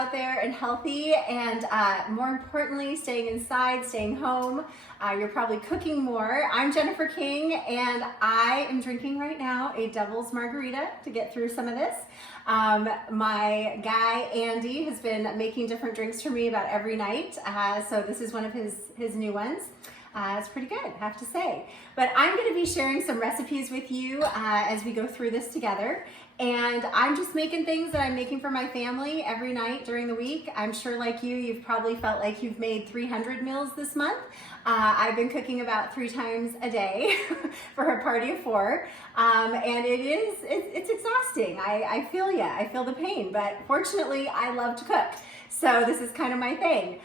out there and healthy, and more importantly, staying inside, staying home. You're probably cooking more. I'm Jennifer King, and I am drinking right now a Devil's Margarita to get through some of this. My guy, Andy, has been making different drinks for me about every night, so this is one of his new ones. It's pretty good, I have to say. But I'm going to be sharing some recipes with you as we go through this together. And I'm just making things that I'm making for my family every night during the week. I'm sure like you've probably felt like you've made 300 meals this month. I've been cooking about 3 times a day for a party of 4. And it's exhausting. I feel ya, I feel the pain, but fortunately I love to cook. So this is kind of my thing.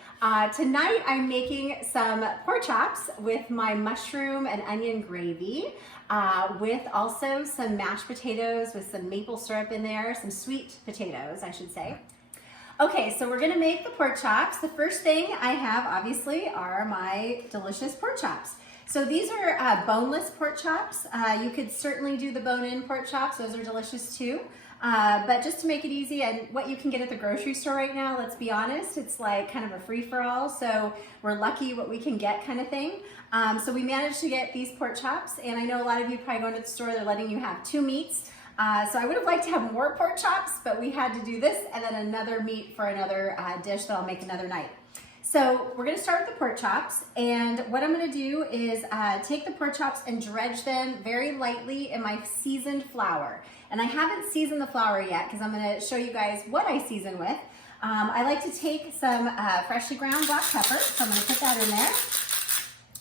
Tonight I'm making some pork chops with my mushroom and onion gravy, with also some mashed potatoes with some maple syrup in there, some sweet potatoes, I should say. Okay, so we're gonna make the pork chops. The first thing I have, obviously, are my delicious pork chops. So these are boneless pork chops. You could certainly do the bone-in pork chops. Those are delicious too. But just to make it easy, and what you can get at the grocery store right now, let's be honest, it's like kind of a free-for-all, so we're lucky what we can get kind of thing. So we managed to get these pork chops, and I know a lot of you probably going to the store, they're letting you have 2 meats. So I would have liked to have more pork chops, but we had to do this and then another meat for another dish that I'll make another night. So we're gonna start with the pork chops, and what I'm gonna do is take the pork chops and dredge them very lightly in my seasoned flour. And I haven't seasoned the flour yet because I'm gonna show you guys what I season with. I like to take some freshly ground black pepper, so I'm gonna put that in there.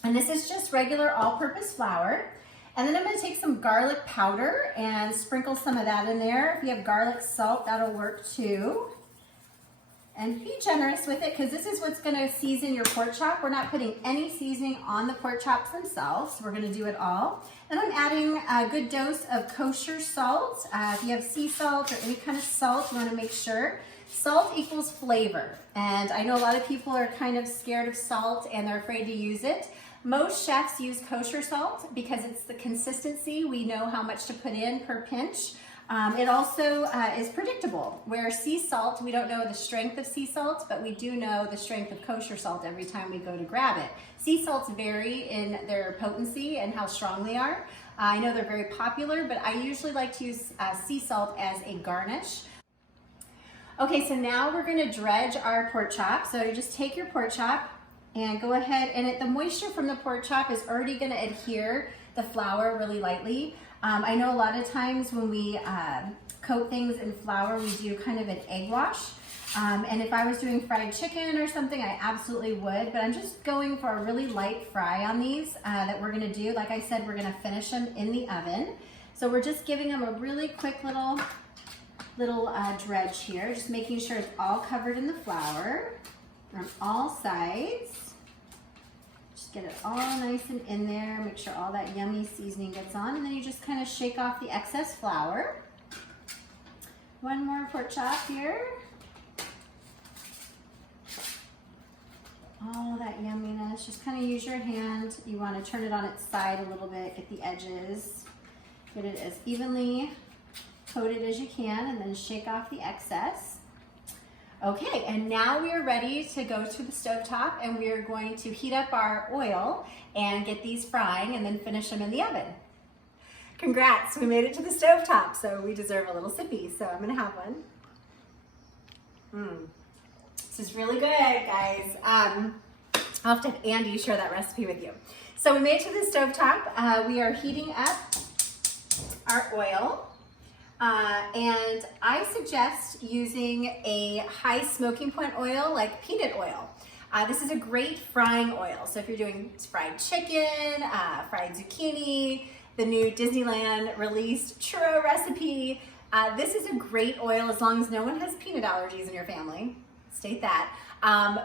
And this is just regular all-purpose flour. And then I'm gonna take some garlic powder and sprinkle some of that in there. If you have garlic salt, that'll work too. And be generous with it because this is what's gonna season your pork chop. We're not putting any seasoning on the pork chops themselves. We're gonna do it all. And I'm adding a good dose of kosher salt. If you have sea salt or any kind of salt, you wanna make sure. Salt equals flavor. And I know a lot of people are kind of scared of salt and they're afraid to use it. Most chefs use kosher salt because it's the consistency. We know how much to put in per pinch. It also is predictable, where sea salt, we don't know the strength of sea salt, but we do know the strength of kosher salt every time we go to grab it. Sea salts vary in their potency and how strong they are. I know they're very popular, but I usually like to use sea salt as a garnish. Okay, so now we're gonna dredge our pork chop. So you just take your pork chop and go ahead, and the moisture from the pork chop is already gonna adhere the flour really lightly. I know a lot of times when we coat things in flour, we do kind of an egg wash. And if I was doing fried chicken or something, I absolutely would, but I'm just going for a really light fry on these that we're gonna do. Like I said, we're gonna finish them in the oven. So we're just giving them a really quick little dredge here, just making sure it's all covered in the flour from all sides. Just get it all nice and in there, make sure all that yummy seasoning gets on, and then you just kind of shake off the excess flour. One more pork chop here. All that yumminess, just kind of use your hand. You want to turn it on its side a little bit, get the edges, get it as evenly coated as you can, and then shake off the excess. Okay, and now we are ready to go to the stovetop, and we are going to heat up our oil and get these frying and then finish them in the oven. Congrats, we made it to the stovetop, so we deserve a little sippy, so I'm gonna have one. This is really good, guys. I'll have to have Andy share that recipe with you. So we made it to the stovetop. We are heating up our oil. And I suggest using a high smoking point oil like peanut oil. This is a great frying oil. So if you're doing fried chicken, fried zucchini, the new Disneyland released churro recipe, this is a great oil as long as no one has peanut allergies in your family. State that.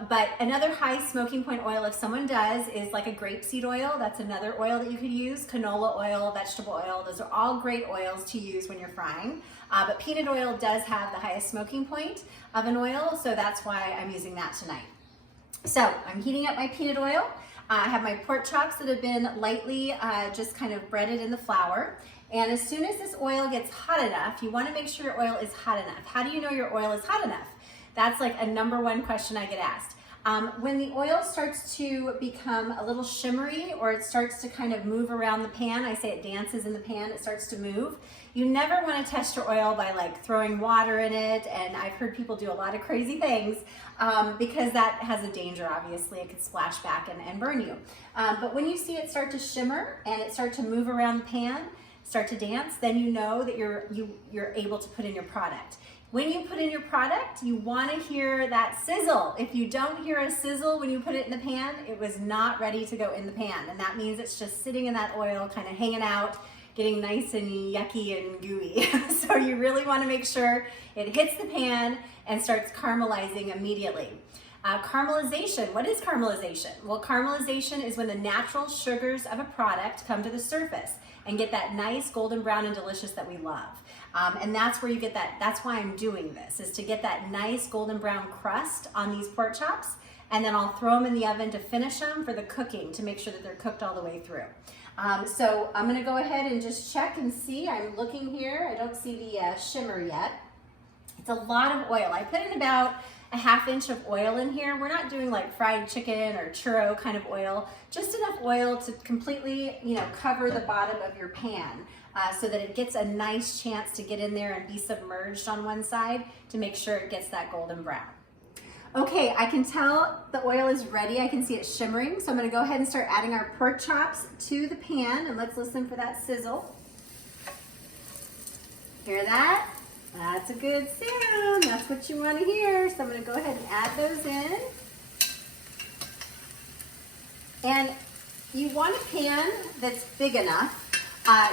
But another high smoking point oil, if someone does, is like a grapeseed oil. That's another oil that you could use. Canola oil, vegetable oil, those are all great oils to use when you're frying. But peanut oil does have the highest smoking point of an oil, so that's why I'm using that tonight. So I'm heating up my peanut oil. I have my pork chops that have been lightly just kind of breaded in the flour. And as soon as this oil gets hot enough, you want to make sure your oil is hot enough. How do you know your oil is hot enough? That's like a #1 question I get asked. When the oil starts to become a little shimmery, or it starts to kind of move around the pan, I say it dances in the pan, it starts to move. You never want to test your oil by like throwing water in it, and I've heard people do a lot of crazy things because that has a danger, obviously. It could splash back and burn you. But when you see it start to shimmer and it start to move around the pan, start to dance, then you know that you're able to put in your product. When you put in your product, you want to hear that sizzle. If you don't hear a sizzle when you put it in the pan, it was not ready to go in the pan. And that means it's just sitting in that oil, kind of hanging out, getting nice and yucky and gooey. So you really want to make sure it hits the pan and starts caramelizing immediately. Caramelization, what is caramelization? Well, caramelization is when the natural sugars of a product come to the surface and get that nice golden brown and delicious that we love. And that's where you get that, that's why I'm doing this, is to get that nice golden brown crust on these pork chops, and then I'll throw them in the oven to finish them for the cooking, to make sure that they're cooked all the way through. So I'm gonna go ahead and just check and see. I'm looking here, I don't see the shimmer yet. It's a lot of oil. I put in about a ½ inch of oil in here. We're not doing like fried chicken or churro kind of oil, just enough oil to completely, cover the bottom of your pan so that it gets a nice chance to get in there and be submerged on one side to make sure it gets that golden brown. Okay, I can tell the oil is ready. I can see it shimmering. So I'm gonna go ahead and start adding our pork chops to the pan, and let's listen for that sizzle. Hear that? That's a good sound. That's what you want to hear. So I'm going to go ahead and add those in. And you want a pan that's big enough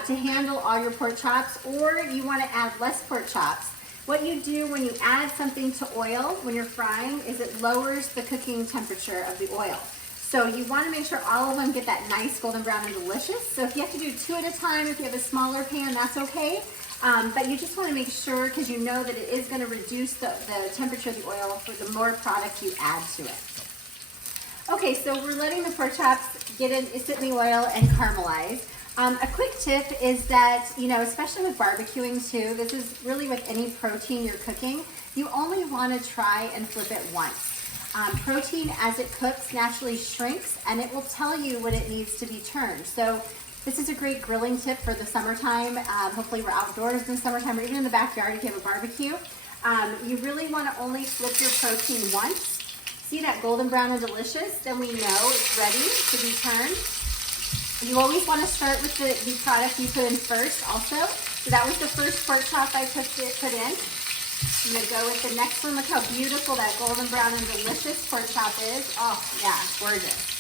to handle all your pork chops, or you want to add less pork chops. What you do when you add something to oil when you're frying is it lowers the cooking temperature of the oil. So you want to make sure all of them get that nice golden brown and delicious. So if you have to do 2 at a time, if you have a smaller pan, that's okay. But you just want to make sure, because you know that it is going to reduce the temperature of the oil for the more product you add to it. Okay, so we're letting the pork chops sit in the oil and caramelize. A quick tip is that, especially with barbecuing too, this is really with any protein you're cooking, you only want to try and flip it once. Protein, as it cooks, naturally shrinks, and it will tell you when it needs to be turned. So this is a great grilling tip for the summertime. Hopefully we're outdoors in the summertime, or even in the backyard if you have a barbecue. You really want to only flip your protein once. See that golden brown and delicious? Then we know it's ready to be turned. You always want to start with the product you put in first also. So that was the first pork chop I put in. I'm going to go with the next one. Look how beautiful that golden brown and delicious pork chop is. Oh, yeah, gorgeous.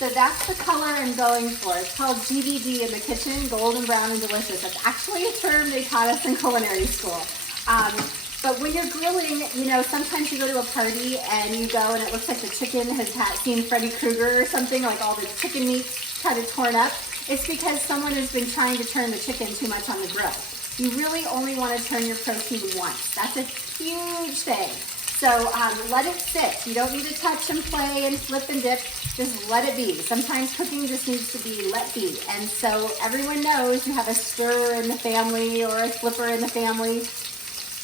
So that's the color I'm going for. It's called GBD in the kitchen, golden brown and delicious. That's actually a term they taught us in culinary school. But when you're grilling, sometimes you go to a party and you go and it looks like the chicken has seen Freddy Krueger or something, like all the chicken meat's kind of torn up. It's because someone has been trying to turn the chicken too much on the grill. You really only want to turn your protein once. That's a huge thing. So let it sit. You don't need to touch and play and flip and dip. Just let it be. Sometimes cooking just needs to be let be. And so everyone knows you have a stirrer in the family or a flipper in the family.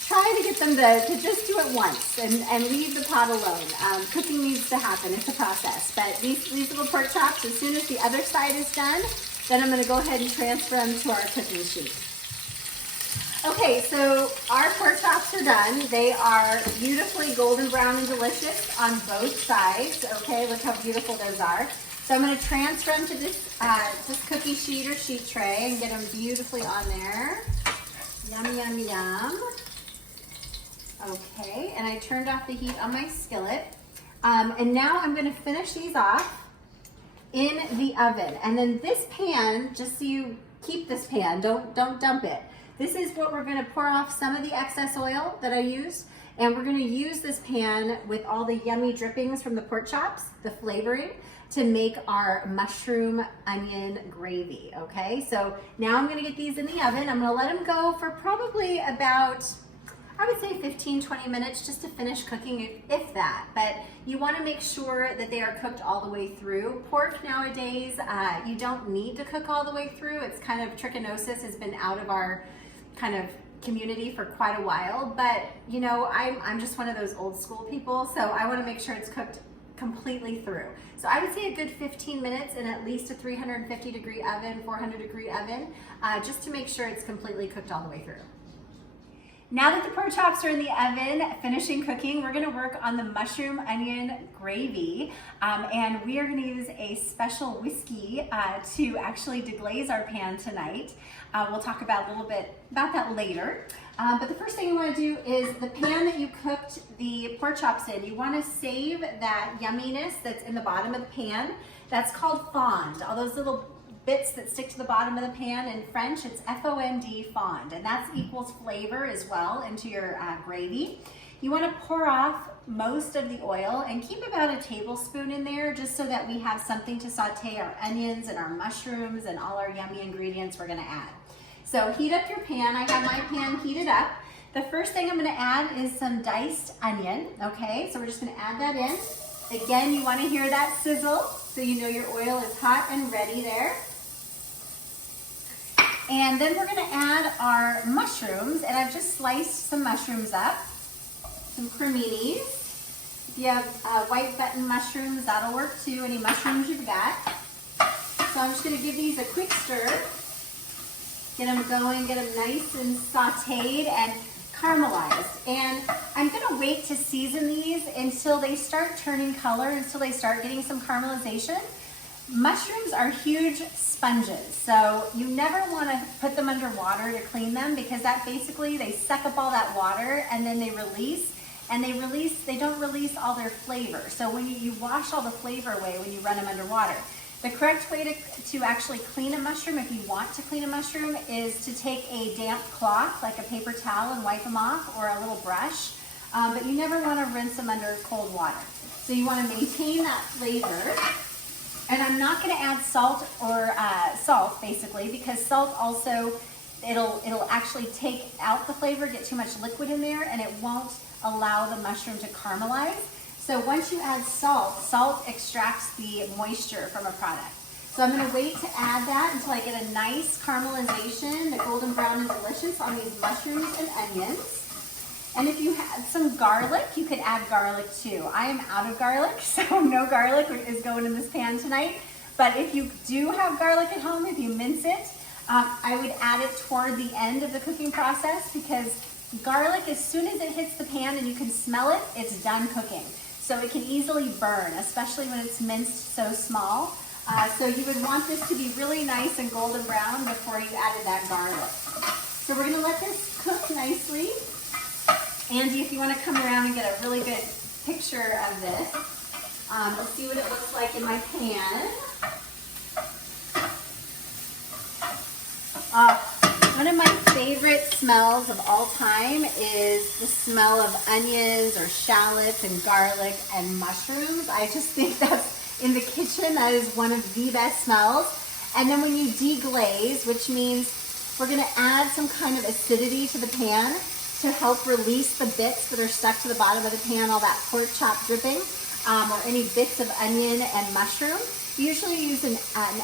Try to get them to just do it once and leave the pot alone. Cooking needs to happen. It's a process. But these little pork chops, as soon as the other side is done, then I'm going to go ahead and transfer them to our cooking sheet. Okay, so our pork chops are done. They are beautifully golden brown and delicious on both sides. Okay, look how beautiful those are. So I'm going to transfer them to this cookie sheet or sheet tray and get them beautifully on there. Yum, yum, yum. Okay, and I turned off the heat on my skillet. And now I'm going to finish these off in the oven. And then this pan, just so you keep this pan, don't dump it. This is what we're going to pour off some of the excess oil that I used, and we're going to use this pan with all the yummy drippings from the pork chops, the flavoring, to make our mushroom onion gravy, okay? So now I'm going to get these in the oven. I'm going to let them go for probably about, I would say 15-20 minutes just to finish cooking, if that. But you want to make sure that they are cooked all the way through. Pork nowadays, you don't need to cook all the way through. It's kind of, trichinosis has been out of our kind of community for quite a while, but you know, I'm just one of those old school people, so I want to make sure it's cooked completely through. So I would say a good 15 minutes in at least a 350 degree oven, 400 degree oven, just to make sure it's completely cooked all the way through. Now that the pork chops are in the oven, finishing cooking, we're gonna work on the mushroom onion gravy. And we are gonna use a special whiskey to actually deglaze our pan tonight. We'll talk about a little bit about that later. But the first thing you wanna do is the pan that you cooked the pork chops in, you wanna save that yumminess that's in the bottom of the pan. That's called fond. All those little bits that stick to the bottom of the pan. In French, it's F-O-N-D, fond, and that equals flavor as well into your gravy. You want to pour off most of the oil and keep about a tablespoon in there just so that we have something to saute our onions and our mushrooms and all our yummy ingredients we're going to add. So heat up your pan. I have my pan heated up. The first thing I'm going to add is some diced onion, okay? So we're just going to add that in. Again, you want to hear that sizzle so you know your oil is hot and ready there. And then we're gonna add our mushrooms, and I've just sliced some mushrooms up, some creminis. If you have white button mushrooms, that'll work too, any mushrooms you've got. So I'm just gonna give these a quick stir, get them going, get them nice and sauteed and caramelized. And I'm gonna wait to season these until they start turning color, until they start getting some caramelization. Mushrooms are huge sponges, so you never want to put them under water to clean them because that basically, they suck up all that water and then they release, and they don't release all their flavor. So when you wash all the flavor away when you run them under water. The correct way to actually clean a mushroom, if you want to clean a mushroom, is to take a damp cloth, like a paper towel, and wipe them off, or a little brush, but you never want to rinse them under cold water. So you want to maintain that flavor. And I'm not going to add salt or salt basically, because salt also, it'll actually take out the flavor, get too much liquid in there, and it won't allow the mushroom to caramelize. So once you add salt, salt extracts the moisture from a product. So I'm going to wait to add that until I get a nice caramelization, the golden brown and delicious on these mushrooms and onions. And if you had some garlic, you could add garlic too. I am out of garlic, so no garlic is going in this pan tonight. But if you do have garlic at home, if you mince it, I would add it toward the end of the cooking process, because garlic, as soon as it hits the pan and you can smell it, it's done cooking. So it can easily burn, especially when it's minced so small. So you would want this to be really nice and golden brown before you added that garlic. So we're gonna let this cook nicely. Andy, if you want to come around and get a really good picture of this, let's see what it looks like in my pan. One of my favorite smells of all time is the smell of onions or shallots and garlic and mushrooms. I just think that's, in the kitchen, that is one of the best smells. And then when you deglaze, which means we're going to add some kind of acidity to the pan to help release the bits that are stuck to the bottom of the pan, all that pork chop dripping, or any bits of onion and mushroom. We usually use an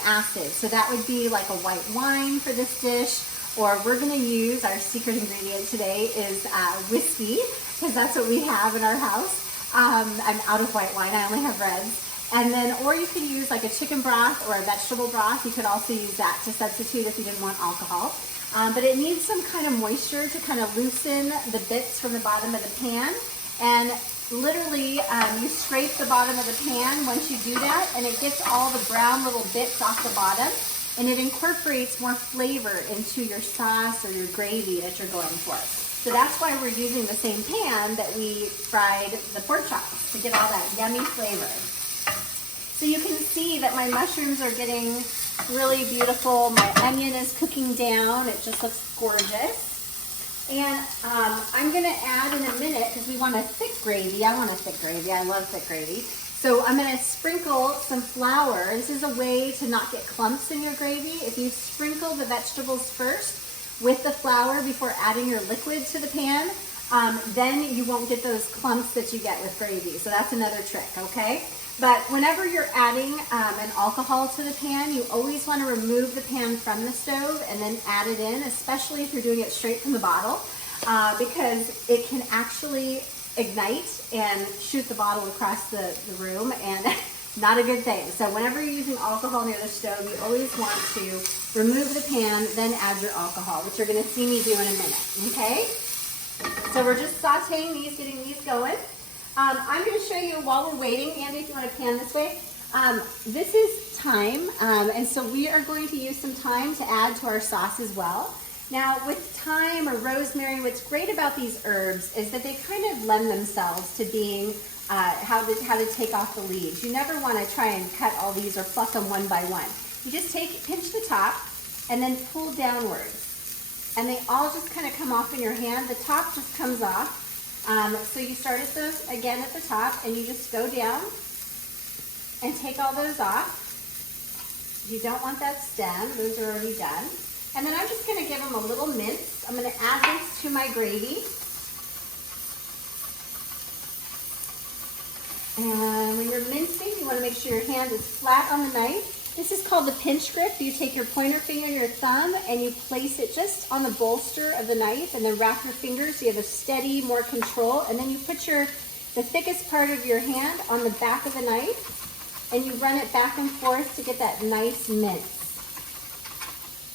acid, so that would be like a white wine for this dish, or we're gonna use, our secret ingredient today is whiskey, because that's what we have in our house. I'm out of white wine, I only have reds. And then, or you could use like a chicken broth or a vegetable broth. You could also use that to substitute if you didn't want alcohol. But it needs some kind of moisture to kind of loosen the bits from the bottom of the pan. And literally, you scrape the bottom of the pan once you do that, and it gets all the brown little bits off the bottom, and it incorporates more flavor into your sauce or your gravy that you're going for. So that's why we're using the same pan that we fried the pork chops, to get all that yummy flavor. So you can see that my mushrooms are getting really beautiful. My onion is cooking down. It just looks gorgeous. And I'm gonna add in a minute, because we want a thick gravy. I want a thick gravy. I love thick gravy. So I'm gonna sprinkle some flour. This is a way to not get clumps in your gravy. If you sprinkle the vegetables first with the flour before adding your liquid to the pan, then you won't get those clumps that you get with gravy. So that's another trick, okay? But whenever you're adding an alcohol to the pan, you always want to remove the pan from the stove and then add it in, especially if you're doing it straight from the bottle, because it can actually ignite and shoot the bottle across the room, and not a good thing. So whenever you're using alcohol near the stove, you always want to remove the pan, then add your alcohol, which you're going to see me do in a minute, okay? So we're just sauteing these, getting these going. I'm going to show you while we're waiting, Andy, if you want to pan this way. This is thyme, and so we are going to use some thyme to add to our sauce as well. Now, with thyme or rosemary, what's great about these herbs is that they kind of lend themselves to being how to take off the leaves. You never want to try and cut all these or pluck them one by one. You just pinch the top and then pull downwards, and they all just kind of come off in your hand. The top just comes off. So you start at again at the top, and you just go down and take all those off. You don't want that stem, those are already done. And then I'm just going to give them a little mince. I'm going to add this to my gravy. And when you're mincing, you want to make sure your hand is flat on the knife. This is called the pinch grip. You take your pointer finger and your thumb and you place it just on the bolster of the knife, and then wrap your fingers so you have a steady, more control. And then you put the thickest part of your hand on the back of the knife, and you run it back and forth to get that nice mince.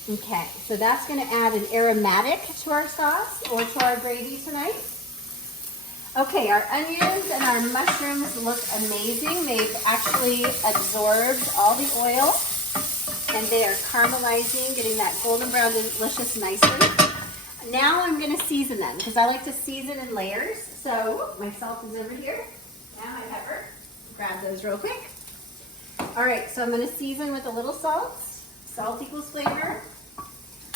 Okay, so that's going to add an aromatic to our sauce or to our gravy tonight. Okay, our onions and our mushrooms look amazing. They've actually absorbed all the oil, and they are caramelizing, getting that golden brown delicious nicely. Now I'm going to season them, because I like to season in layers. So my salt is over here. Now my pepper. Grab those real quick. All right, so I'm going to season with a little salt. Salt equals flavor.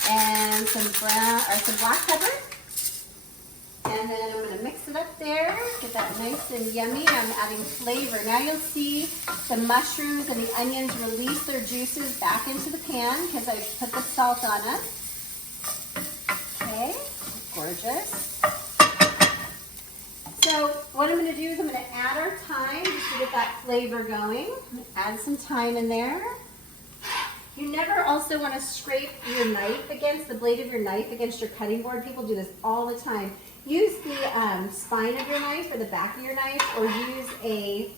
And some black pepper. And then I'm going to mix it up there, get that nice and yummy. I'm adding flavor. Now you'll see the mushrooms and the onions release their juices back into the pan because I put the salt on it. Okay, gorgeous. So what I'm going to do is I'm going to add our thyme just to get that flavor going. Add some thyme in there. You never also want to scrape your knife against the blade of your knife against your cutting board. People do this all the time. Use the spine of your knife or the back of your knife, or use a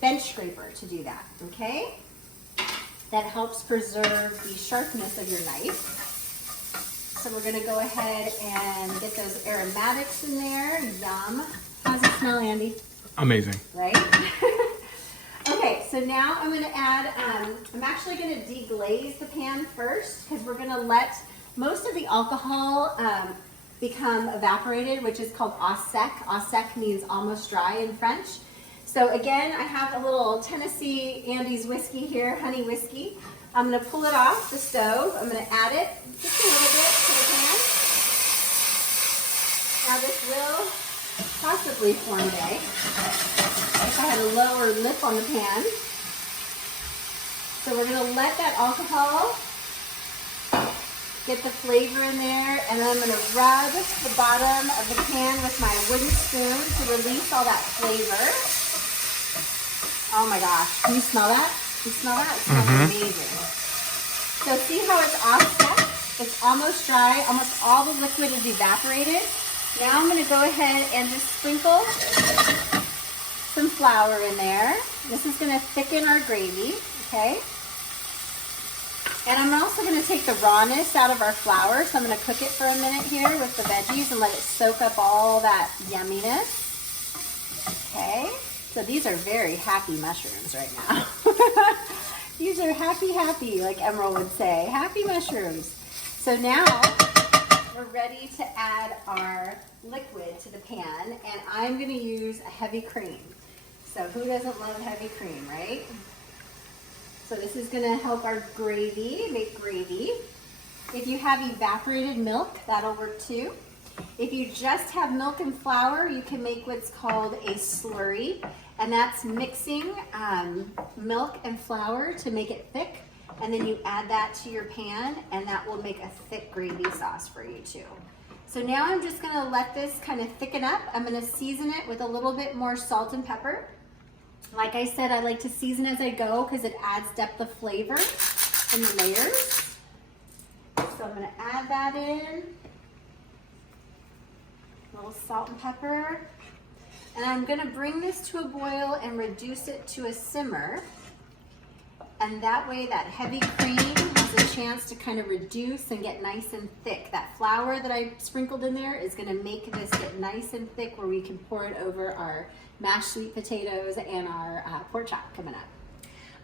bench scraper to do that, okay? That helps preserve the sharpness of your knife. So we're going to go ahead and get those aromatics in there. Yum. How's it smell, Andy? Amazing. Right? Okay, so now I'm going to add, I'm actually going to deglaze the pan first, because we're going to let most of the alcohol become evaporated, which is called au sec. Au sec means almost dry in French. So again, I have a little Tennessee Andy's whiskey here, honey whiskey. I'm going to pull it off the stove. I'm going to add it just a little bit to the pan. Now this will possibly flambe if I had a lower lip on the pan. So we're going to let that alcohol get the flavor in there, and then I'm going to rub the bottom of the pan with my wooden spoon to release all that flavor. Oh my gosh, can you smell that? You smell that? It smells amazing. So see how it's offset? It's almost dry, almost all the liquid is evaporated. Now I'm going to go ahead and just sprinkle some flour in there. This is going to thicken our gravy, okay? And I'm also going to take the rawness out of our flour, so I'm going to cook it for a minute here with the veggies and let it soak up all that yumminess. Okay, so these are very happy mushrooms right now. These are happy, like Emerald would say. Happy mushrooms. So now we're ready to add our liquid to the pan, and I'm going to use a heavy cream. So who doesn't love heavy cream, right? So this is going to help our gravy, make gravy. If you have evaporated milk, that'll work too. If you just have milk and flour, you can make what's called a slurry, and that's mixing milk and flour to make it thick, and then you add that to your pan, and that will make a thick gravy sauce for you too. So now I'm just going to let this kind of thicken up. I'm going to season it with a little bit more salt and pepper. Like I said, I like to season as I go because it adds depth of flavor in the layers. So I'm gonna add that in. A little salt and pepper. And I'm gonna bring this to a boil and reduce it to a simmer. And that way that heavy cream has a chance to kind of reduce and get nice and thick. That flour that I sprinkled in there is gonna make this get nice and thick where we can pour it over our mashed sweet potatoes and our pork chop coming up.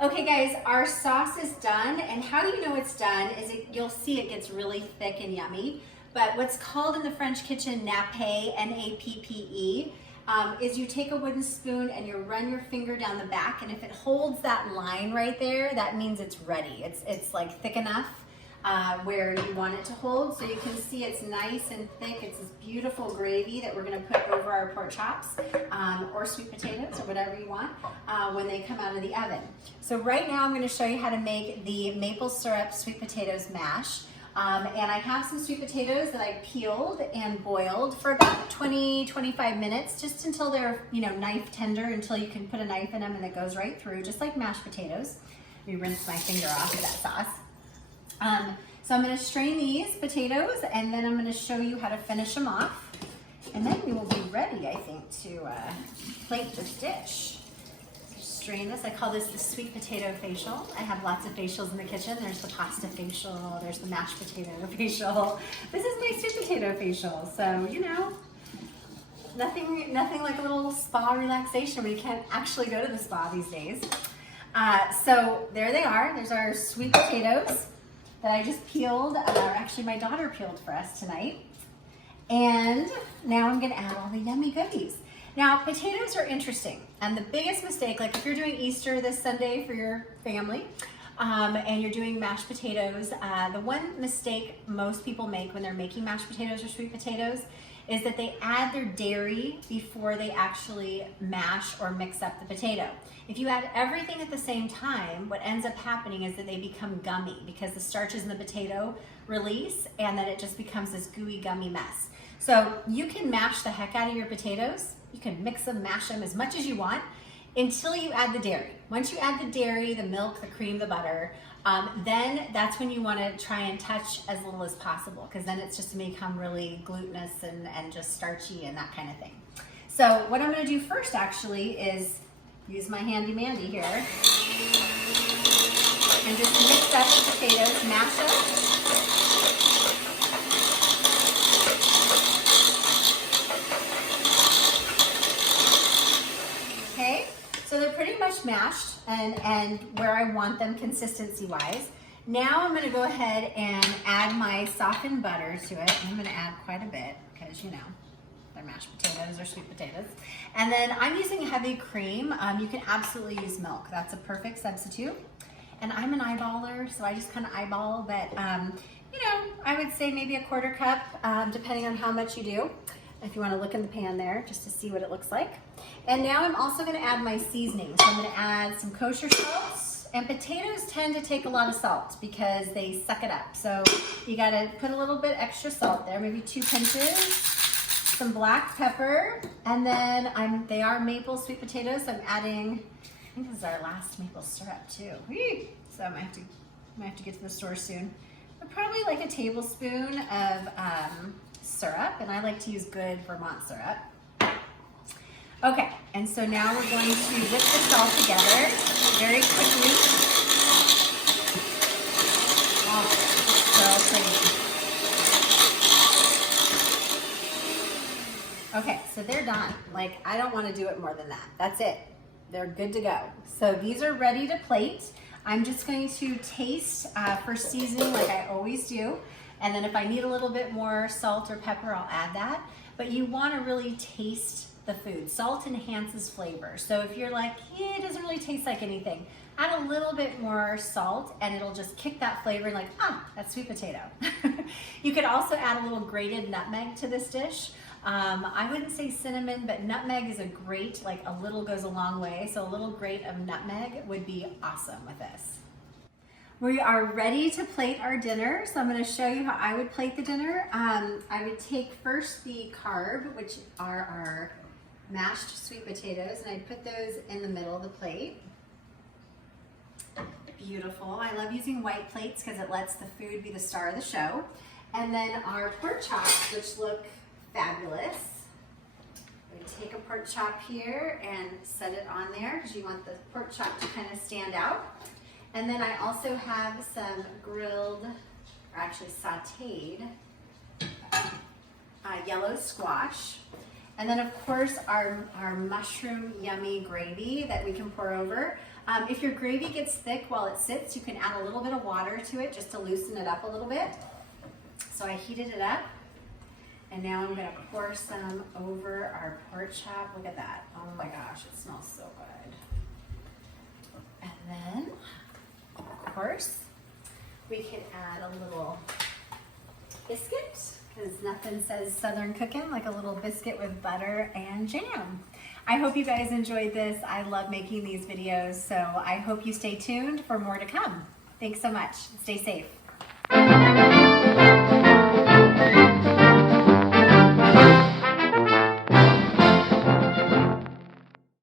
Okay guys, our sauce is done, and how you know it's done is you'll see it gets really thick and yummy. But what's called in the French kitchen nappe, N-A-P-P-E, is you take a wooden spoon and you run your finger down the back, and if it holds that line right there, that means it's ready. It's like thick enough where you want it to hold. So you can see it's nice and thick. It's this beautiful gravy that we're gonna put over our pork chops or sweet potatoes or whatever you want when they come out of the oven. So right now I'm gonna show you how to make the maple syrup sweet potatoes mash. And I have some sweet potatoes that I peeled and boiled for about 20-25 minutes, just until they're, knife tender, until you can put a knife in them and it goes right through, just like mashed potatoes. Let me rinse my finger off of that sauce. So I'm going to strain these potatoes, and then I'm going to show you how to finish them off. And then we will be ready, I think, to plate this dish. Strain this. I call this the sweet potato facial. I have lots of facials in the kitchen. There's the pasta facial, there's the mashed potato facial. This is my sweet potato facial. So, nothing like a little spa relaxation where you can't actually go to the spa these days. So there they are. There's our sweet potatoes that I just peeled. Actually, my daughter peeled for us tonight. And now I'm gonna add all the yummy goodies. Now, potatoes are interesting, and the biggest mistake, like if you're doing Easter this Sunday for your family, and you're doing mashed potatoes, the one mistake most people make when they're making mashed potatoes or sweet potatoes is that they add their dairy before they actually mash or mix up the potato. If you add everything at the same time, what ends up happening is that they become gummy because the starches in the potato release, and then it just becomes this gooey, gummy mess. So you can mash the heck out of your potatoes. You can mix them, mash them as much as you want until you add the dairy. Once you add the dairy, the milk, the cream, the butter, then that's when you want to try and touch as little as possible, because then it's just going to become really glutinous and just starchy and that kind of thing. So what I'm going to do first actually is use my handy mandy here and just mix up the potatoes, mash them. So they're pretty much mashed and where I want them consistency-wise. Now I'm gonna go ahead and add my softened butter to it. I'm gonna add quite a bit because, they're mashed potatoes or sweet potatoes. And then I'm using heavy cream. You can absolutely use milk. That's a perfect substitute. And I'm an eyeballer, so I just kind of eyeball, but I would say maybe a quarter cup, depending on how much you do. If you want to look in the pan there just to see what it looks like. And now I'm also going to add my seasoning. So I'm going to add some kosher salt, and potatoes tend to take a lot of salt because they suck it up. So you got to put a little bit extra salt there, maybe 2 pinches, some black pepper, and then they are maple sweet potatoes. So I'm adding, I think this is our last maple syrup too. Whee! So I might have to get to the store soon. But probably like a tablespoon of syrup, and I like to use good Vermont syrup. Okay, and so now we're going to whip this all together very quickly. Oh, so pretty. Okay, so they're done. Like, I don't want to do it more than that. That's it. They're good to go. So these are ready to plate. I'm just going to taste for seasoning like I always do. And then if I need a little bit more salt or pepper, I'll add that. But you want to really taste the food. Salt enhances flavor. So if you're like, it doesn't really taste like anything, add a little bit more salt and it'll just kick that flavor like, that's sweet potato. You could also add a little grated nutmeg to this dish. I wouldn't say cinnamon, but nutmeg is a great, like a little goes a long way. So a little grate of nutmeg would be awesome with this. We are ready to plate our dinner. So I'm going to show you how I would plate the dinner. I would take first the carb, which are our mashed sweet potatoes, and I put those in the middle of the plate. Beautiful. I love using white plates because it lets the food be the star of the show. And then our pork chops, which look fabulous. We take a pork chop here and set it on there because you want the pork chop to kind of stand out. And then I also have some grilled, or actually sauteed, yellow squash. And then of course our mushroom yummy gravy that we can pour over. If your gravy gets thick while it sits, you can add a little bit of water to it just to loosen it up a little bit. So I heated it up, and now I'm gonna pour some over our pork chop. Look at that. Oh my gosh, it smells so good. And then, of course, we could add a little biscuit, because nothing says Southern cooking like a little biscuit with butter and jam. I hope you guys enjoyed this. I love making these videos, so I hope you stay tuned for more to come. Thanks so much. Stay safe.